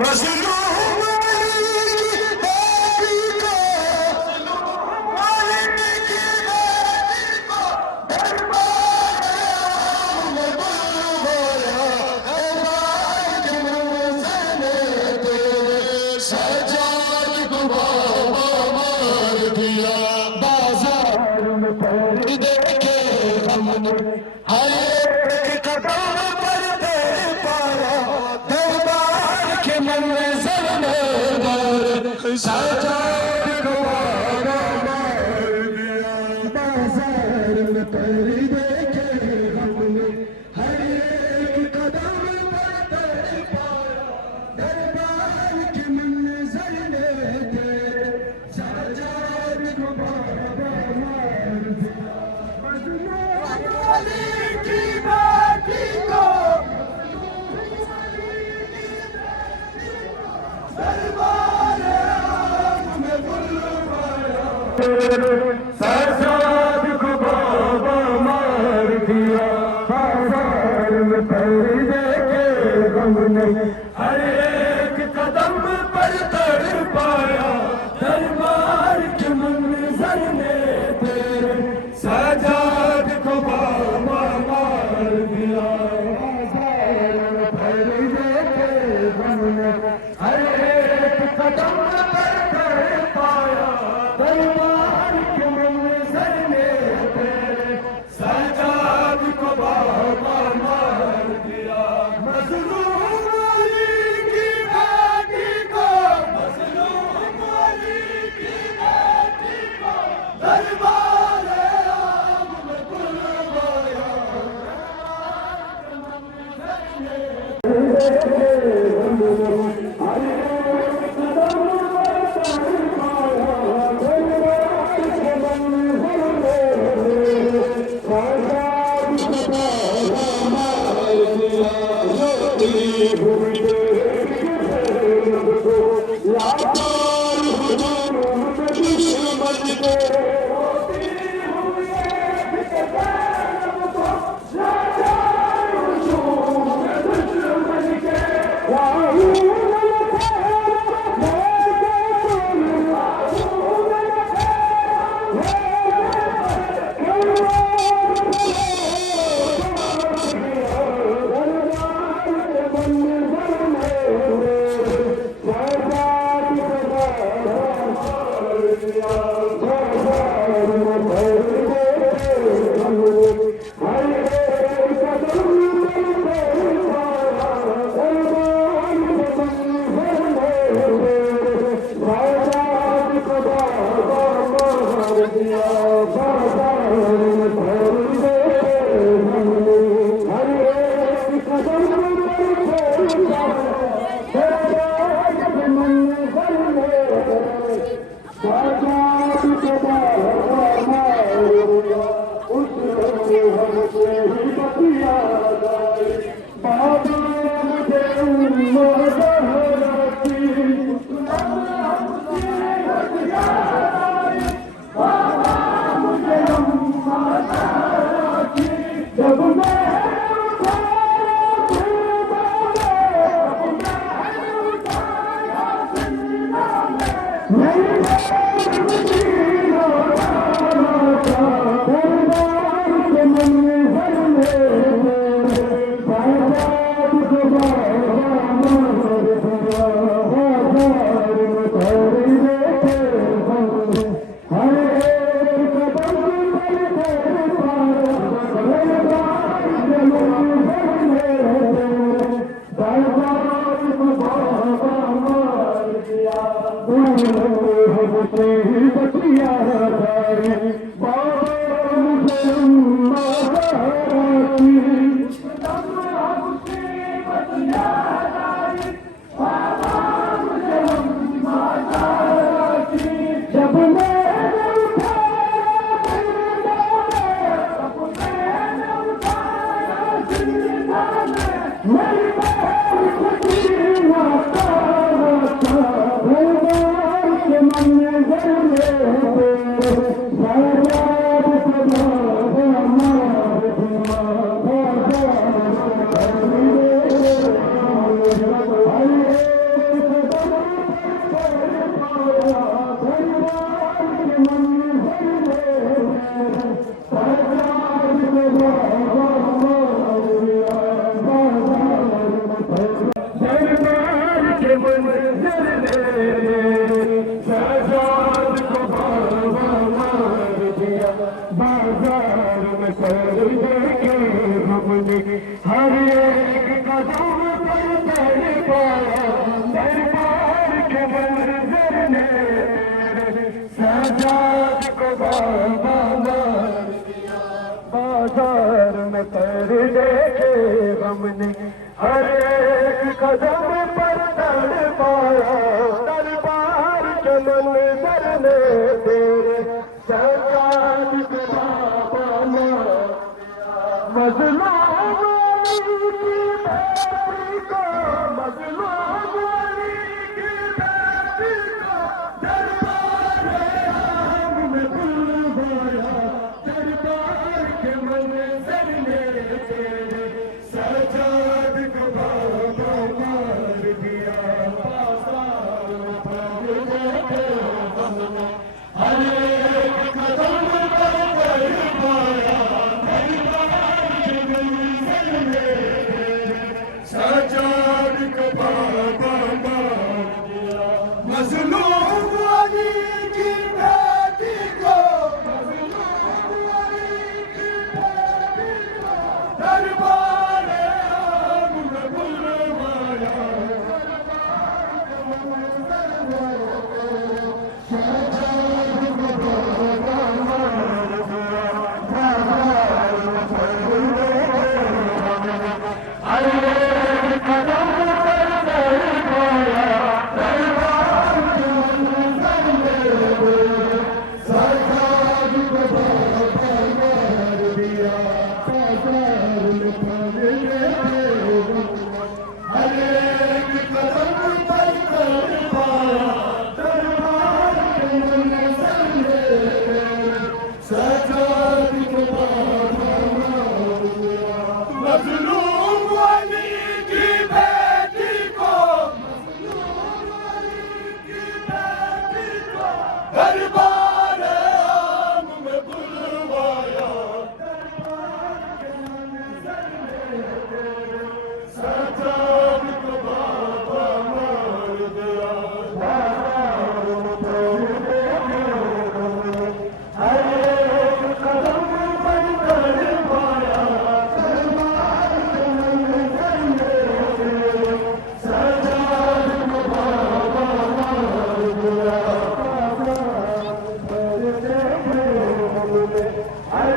मजलूम बेटी को मालिक की बेटी को दरबार में बुलवाया के मुझने तेरे सजाद को बाबा मार दिया बाजार में पैर देखे हमने हर एक कदम पर तेरे पाया दरबार के मंजर में सजाद को बाबा मार दिया बाजार में पैर देखे हमने हर एक कदम पर तेरे पाया दरबार के मंजर में तेरे सजाद को बाबा मार दिया मजनू की बेटी को दरबार में बुलवाया सजाद को बाबा मार दिया बाजार में पैर देखे हमने हर एक कदम पर तड़पाया दरबार के मंजर में तेरे सजाद को बाबा मार दिया बाजार में पैर देखे हमने हर एक कदम पर तड़पाया दरबार के मंजर में तेरे सजाद को बाबा मार दिया मजलूम अली की बेटी को मजलूम अली की बेटी को दरबार आम में बुलवाया हर एक कदम पर तड़पाया दरबार के मंजर ने सजाद को बाबा मार दिया बाजार में पर्दे के गम ने हर एक कदम पर तड़पाया दरबार के मंजर ने तेरे सजाद को बाबा मार मजलूम अली की बेटी को मजलूम अली की बेटी को दरबार आम में बुलवाया दरबार के मंजर ने तेरे सजाद को बाबा मार दिया बाजार में पर्दे के गम ने हर एक कदम पर तड़पाया सजाद को बाबा मार दिया मजलूम अली की बेटी को मजलूम अली की बेटी को दरबार आम में बुलवाया सजाद को बाबा मार दिया बाजार में पर्दे के गम ने हर एक कदम पर तड़पाया दरबार के मंजर ने सजाद को बाबा मार दिया बाजार में पर्दे के गम ने हर एक कदम पर तड़पाया दरबार के मंजर ने सजाद को बाबा मार दिया मजलूम अली की बेटी को मजलूम अली की बेटी को दरबार आम में बुलवाया दरबार के मंजर ने तेरे सजाद को बाबा मार दिया बाजार में पर्दे के गम ने हर एक कदम पर तड़पाया दरबार के मंजर ने तेरे सजाद को बाबा मार दिया बाजार में पर्दे के गम ने हर